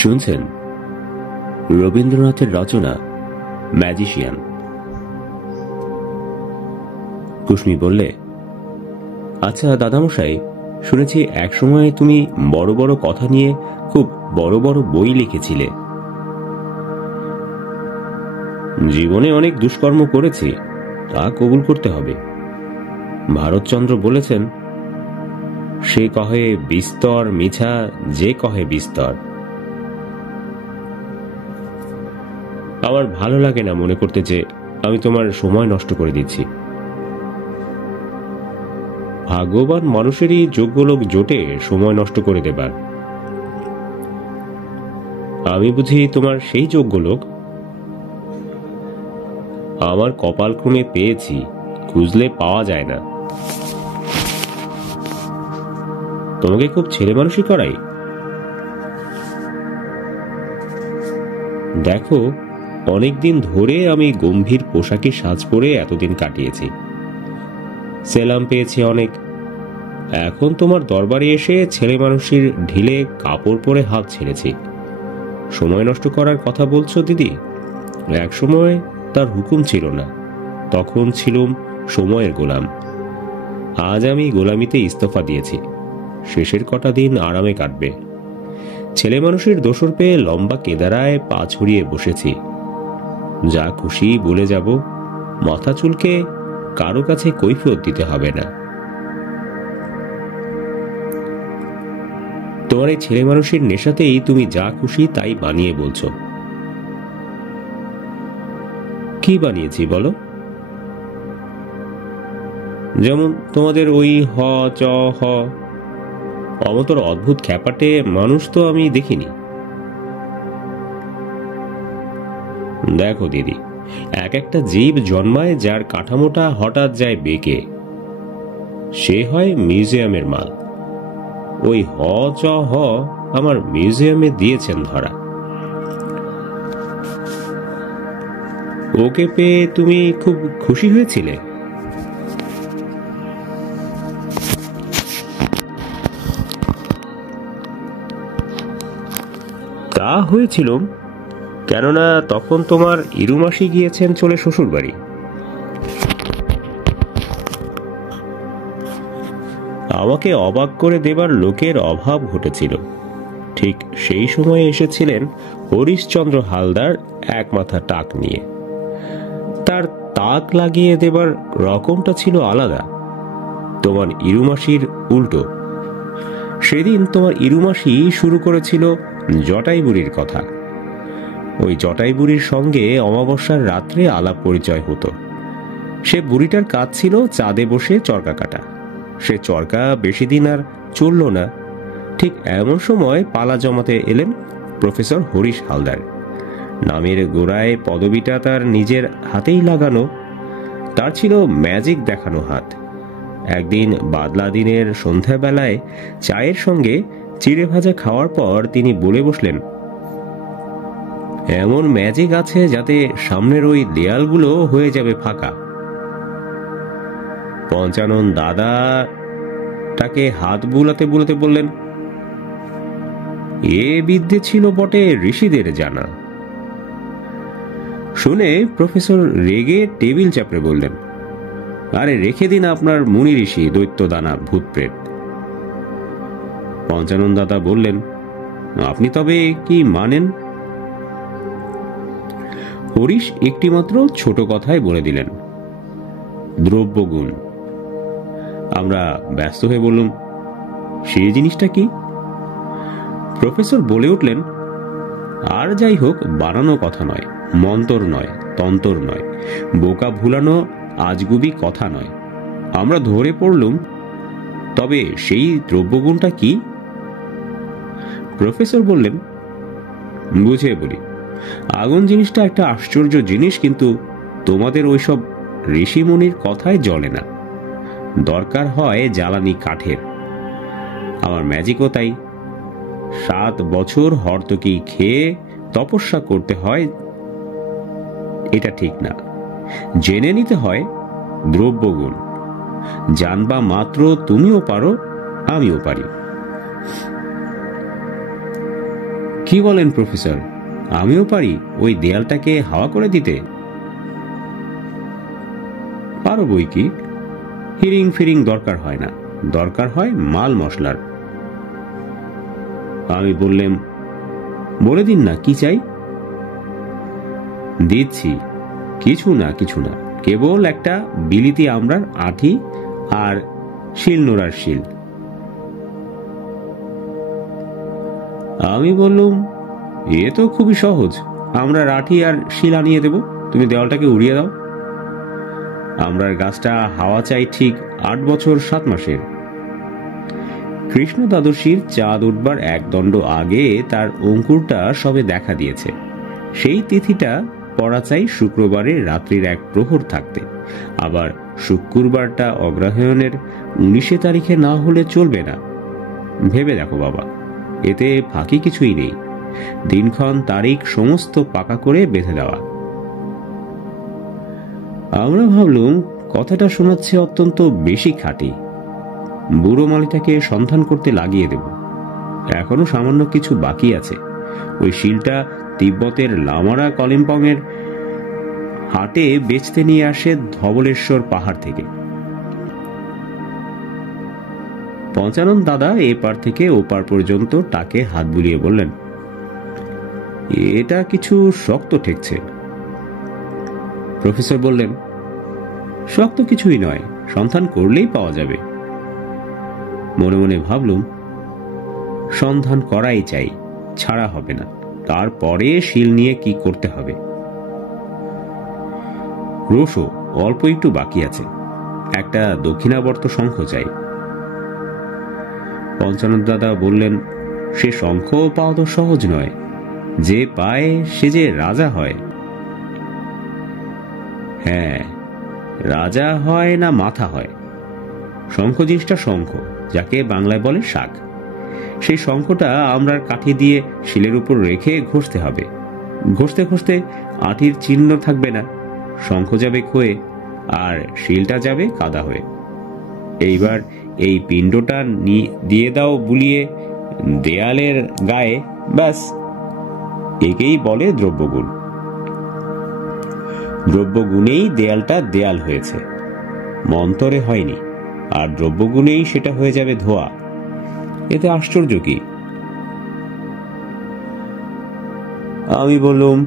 শুনছেন রবীন্দ্রনাথের রচনা ম্যাজিশিয়ান। কুসমি বললে, আচ্ছা দাদামশাই, শুনেছি একসময় তুমি বড় বড় কথা নিয়ে খুব বড় বড় বই লিখেছিলে। জীবনে অনেক দুষ্কর্ম করেছি, তা কবুল করতে হবে। ভারতচন্দ্র বলেছেন, সে কহে বিস্তর মিছা, যে কহে বিস্তর। আমার ভালো লাগে না মনে করতে যে আমি তোমার সময় নষ্ট করে দিচ্ছি। ভাগ্যবান মানুষেরই যোগ্য লোক জোটে সময় নষ্ট করে দেবার। আমি বুঝি তোমার সেই যোগ্য লোক? আমার কপাল ক্রমে পেয়েছি, খুঁজলে পাওয়া যায় না। তোমাকে খুব ছেলে মানুষই করাই। দেখো, অনেকদিন ধরে আমি গম্ভীর পোশাকে সাজ পরে এতদিন কাটিয়েছি, সেলাম পেয়েছি অনেক। এখন তোমার দরবারে এসে ছেলে মানুষের ঢিলে কাপড় পরে হাত ছেড়েছি। সময় নষ্ট করার কথা বলছো দিদি? এক সময় তার হুকুম ছিল না, তখন ছিলুম সময়ের গোলাম। আজ আমি গোলামিতে ইস্তফা দিয়েছি, শেষের কটা দিন আরামে কাটবে। ছেলে মানুষের দোসর পেয়ে লম্বা কেদারায় পা ছড়িয়ে বসেছি। যা খুশি বলে যাব, মাথা চুলকে কারো কাছে কৈফিয়ত দিতে হবে না। তোমার এই ছেলে মানুষের নেশাতেই তুমি যা খুশি তাই বানিয়ে বলছো। কি বানিয়েছি বলো? যেমন তোমাদের ওই হ চ হ, অমতর অদ্ভুত খ্যাপাটে মানুষ তো আমি দেখিনি। দেখো দিদি, এক একটা জীব জন্মায় যার কাঠামোটা হঠাৎ যায় বেঁকে, সে হয় মিউজিয়ামের মাল। ওই হ চ হ আমার মিউজিয়ামে দিয়েছেন ধরা। ওকে পেয়ে তুমি খুব খুশি হয়েছিলে? তা হয়েছিল, কেননা তখন তোমার ইরুমাসি গিয়েছেন চলে শ্বশুর বাড়ি। আমাকে অবাক করে দেবার লোকের অভাব ঘটেছিল। ঠিক সেই সময়ে এসেছিলেন হরিশচন্দ্র হালদার এক মাথা টাক নিয়ে। তার তাক লাগিয়ে দেবার রকমটা ছিল আলাদা, তোমার ইরুমাসির উল্টো। সেদিন তোমার ইরুমাসি শুরু করেছিল জটাই বুড়ির কথা। ওই জটাই বুড়ির সঙ্গে অমাবস্যার রাত্রে আলাপ পরিচয় হতো। সে বুড়িটার কাজ ছিল চাঁদে বসে চরকা কাটা। সে চরকা বেশি দিন আর চলল না। ঠিক এমন সময় পালা জমাতে এলেন প্রফেসর হরিশ হালদার। নামের গোড়ায় পদবিটা তার নিজের হাতেই লাগানো। তার ছিল ম্যাজিক দেখানো হাত। একদিন বাদলা দিনের সন্ধ্যাবেলায় চায়ের সঙ্গে চিড়ে ভাজা খাওয়ার পর তিনি বলে বসলেন, এমন ম্যাজিক আছে যাতে সামনের ওই দেয়ালগুলো হয়ে যাবে ফাঁকা। পঞ্চানন দাদা তাকে হাত বুলাতে বুলাতে বললেন, এ বিদ্যে ছিল বটে ঋষিদের জানা। শুনে প্রফেসর রেগে টেবিল চাপড়ে বললেন, আরে রেখে দিন আপনার মুনি ঋষি দৈত্য দানা ভূত প্রেত। পঞ্চানন দাদা বললেন, আপনি তবে কি মানেন? হরিশ একটিমাত্র ছোট কথাই বলে দিলেন, দ্রব্যগুণ। আমরা ব্যস্ত হয়ে বললুম, সেই জিনিসটা কি? প্রফেসর বলে উঠলেন, আর যাই হোক, বানানো কথা নয়, মন্তর নয়, তন্তর নয়, বোকা ভুলানো আজগুবি কথা নয়। আমরা ধরে পড়লুম, তবে সেই দ্রব্যগুণটা কি? প্রফেসর বললেন, বুঝে বলি, আগুন জিনিসটা একটা আশ্চর্য জিনিস, কিন্তু তোমাদের ওইসব ঋষিমুনির কথায় জ্বলে না। দরকার হয় জ্বালানি কাঠের। আমার ম্যাজিকও তাই। 7 বছর হর্তকি খেয়ে তপস্যা করতে হয়, এটা ঠিক না। জেনে নিতে হয় দ্রব্যগুণ। জানবা মাত্র তুমিও পারো, আমিও পারি। কি বলেন প্রফেসর, আমিও পারি ওই দেয়ালটাকে হাওয়া করে দিতে? পারো বই কি, হিরিং ফিরিং দরকার হয় না, দরকার হয় মাল মশলার। আমি বললাম, বলে দিন না কি চাই। দিচ্ছি, কিছু না, কেবল একটা বিলিতি আমড়ার আঠি আর শিল নোড়ার শিল। আমি বললুম, এ তো খুবই সহজ, আমরা আঠি আর শিল আনিয়ে দেব, তুমি দেওয়ালটাকে উড়িয়ে দাও। আমরার গাছটা হাওয়া চাই ঠিক 8 বছর 7 মাসের। কৃষ্ণ দ্বাদশীর চাঁদ উঠবার 1 দণ্ড আগে তার অঙ্কুরটা সবে দেখা দিয়েছে। সেই তিথিটা পড়া চাই শুক্রবারে রাত্রির 1 প্রহর থাকতে। আবার শুক্রবারটা অগ্রহায়ণের 19 তারিখে না হলে চলবে না। ভেবে দেখো বাবা, এতে ফাঁকি কিছুই নেই, দিনক্ষণ তারিখ সমস্ত পাকা করে বেঁধে দেওয়া। আমরা ভাবলুম কথাটা শোনাচ্ছে অত্যন্ত বেশি খাঁটি, বুড়ো মালিটাকে সন্ধান করতে লাগিয়ে দেব। এখনো সামান্য কিছু বাকি আছে। ওই শিলটা তিব্বতের লামারা কলিম্পং এর হাটে বেচতে নিয়ে আসে ধবলেশ্বর পাহাড় থেকে। পঞ্চানন দাদা এপার থেকে ওপার পর্যন্ত তাকে হাত বুলিয়ে বললেন, এটা কিছু শক্ত ঠেকছে। প্রফেসর বললেন, শক্ত কিছুই নয়, সন্ধান করলেই পাওয়া যাবে। মনে মনে ভাবলুম, সন্ধান করাই চাই, ছাড়া হবে না, তারপরে শিল নিয়ে কি করতে হবে। রোষও অল্প একটু বাকি আছে, একটা দক্ষিণাবর্ত শঙ্খ চাই। পঞ্চানন দাদা বললেন, সে শঙ্খ পাওয়া তো সহজ নয়, যে পায় সে যে রাজা হয়। হ্যাঁ, রাজা হয় না মাথা হয়। শঙ্খ জিনিসটা শঙ্খ, যাকে বাংলায় বলে শাক। সেই শঙ্খটা আমরা কাঠি দিয়ে শিলের উপর রেখে ঘষতে হবে। ঘষতে ঘষতে আঠির চিহ্ন থাকবে না, শঙ্খ যাবে ক্ষয়ে আর শিলটা যাবে কাদা হয়ে। এইবার এই পিণ্ডটা দিয়ে দাও বুলিয়ে দেয়ালের গায়ে, ব্যাস, একেই বলে দ্রব্যগুণ। দ্রব্যগুণেই দেয়ালটা দেয়াল হয়েছে, মন্তরে হয়নি। আর দ্রব্যগুণেই সেটা হয়ে যাবে ধোয়া। এতে আশ্চর্য কি? আমি বললুম,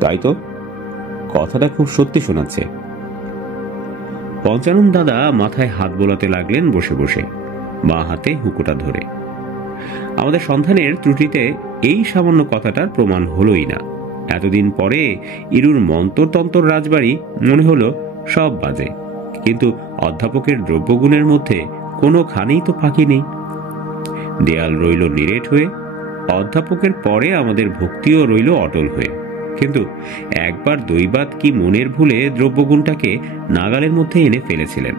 তাই তো, কথাটা খুব সত্যি শোনাচ্ছে। পঞ্চানন দাদা মাথায় হাত বোলাতে লাগলেন বসে বসে, বাঁ হাতে হুকোটা ধরে। আমাদের সন্ধানের ত্রুটিতে এই সামান্য কথাটার প্রমাণ হলোই না। এতদিন পরে ইরুর মন্তরতন্তর রাজবাড়ি মনে হলো সব বাজে, কিন্তু অধ্যাপকের দ্রব্যগুণের মধ্যে কোনোখানেই তো ফাঁকি নেই। দেয়াল রইল নিরেট হয়ে, অধ্যাপকের পরে আমাদের ভক্তিও রইল অটল হয়ে। কিন্তু একবার দৈবাত কি মনের ভুলে দ্রব্যগুণটাকে নাগালের মধ্যে এনে ফেলেছিলেন।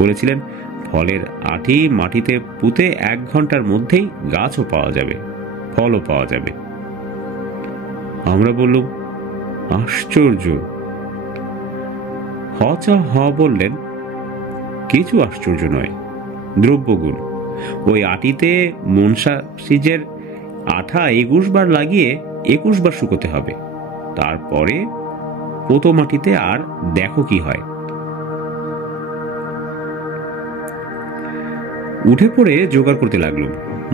বলেছিলেন, ফলের আঠি মাটিতে পুঁতে 1 ঘন্টার মধ্যেই গাছও পাওয়া যাবে, ফলও পাওয়া যাবে। আমরা বললুম, আশ্চর্য। হচা হ বললেন, কিছু আশ্চর্য নয়, দ্রব্যগুণ। ওই আটিতে মনসা সিজের আঠা 21 বার লাগিয়ে 21 বার শুকোতে হবে, তারপরে পোতো মাটিতে, আর দেখো কি হয়। উঠে পড়ে জোগাড় করতে লাগলো।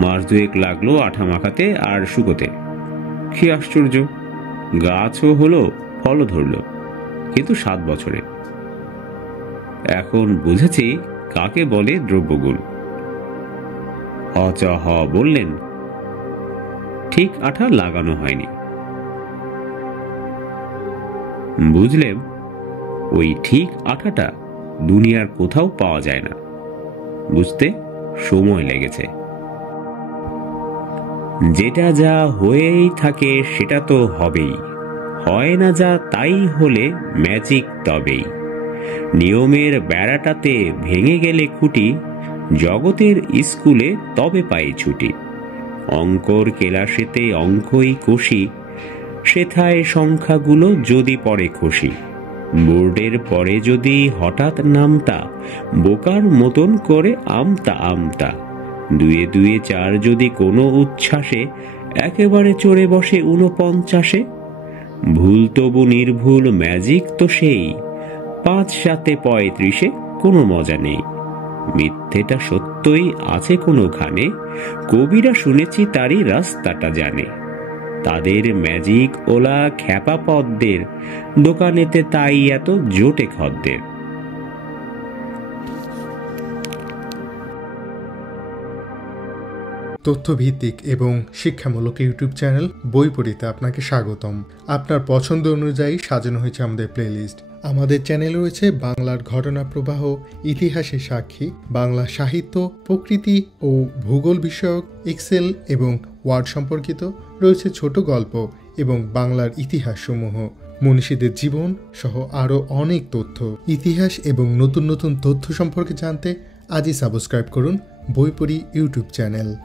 মাস 2 লাগলো আঠা মাখাতে আর শুকোতে। কি আশ্চর্য, গাছও হলো, ফলও ধরলো, কিন্তু 7 বছরে। এখন বুঝেছি কাকে বলে দ্রব্যগুণ। হচা হ বললেন, ঠিক আঠা লাগানো হয়নি। বুঝলেন, ওই ঠিক আঠাটা দুনিয়ার কোথাও পাওয়া যায় না, বুঝতে সময় লেগেছে। যেটা যা হয়েই থাকে সেটা তো হবেই, হয় না যা তাই হলে ম্যাজিক তবেই। নিয়মের বেড়াটাতে ভেঙে গেলে খুঁটি, জগতের স্কুলে তবে পাই ছুটি। অঙ্কর কেলাসেতে অঙ্কই কষি, সেথায় সংখ্যাগুলো যদি পড়ে খুশি। বোর্ডের পরে যদি হঠাৎ নামতা, বোকার মতন করে আমতা আমতা। 2 2 4 যদি কোনো উচ্ছ্বাসে একেবারে চড়ে বসে 49। ভুল তবু নির্ভুল ম্যাজিক তো সেই, 5 7 35 কোনো মজা নেই। মিথ্যেটা সত্যই আছে কোনোখানে, কবিরা শুনেছি তারই রাস্তাটা জানে। তাদের ম্যাজিক ওলা খ্যাপা পদ্মের, দোকানেতে তাই এত জোটে খদ্দের। তথ্যভিত্তিক এবং শিক্ষামূলক ইউটিউব চ্যানেল বইপড়িতে আপনাকে স্বাগতম। আপনার পছন্দ অনুযায়ী সাজানো হয়েছে আমাদের প্লেলিস্ট। আমাদের চ্যানেলে রয়েছে বাংলার ঘটনা প্রবাহ, ইতিহাসের সাক্ষী, বাংলা সাহিত্য, প্রকৃতি ও ভূগোল বিষয়ক, এক্সেল এবং ওয়ার্ড সম্পর্কিত, রয়েছে ছোট গল্প এবং বাংলার ইতিহাস সমূহ, মনীষীদের জীবন সহ আরও অনেক তথ্য। ইতিহাস এবং নতুন নতুন তথ্য সম্পর্কে জানতে আজই সাবস্ক্রাইব করুন বইপড়ি ইউটিউব চ্যানেল।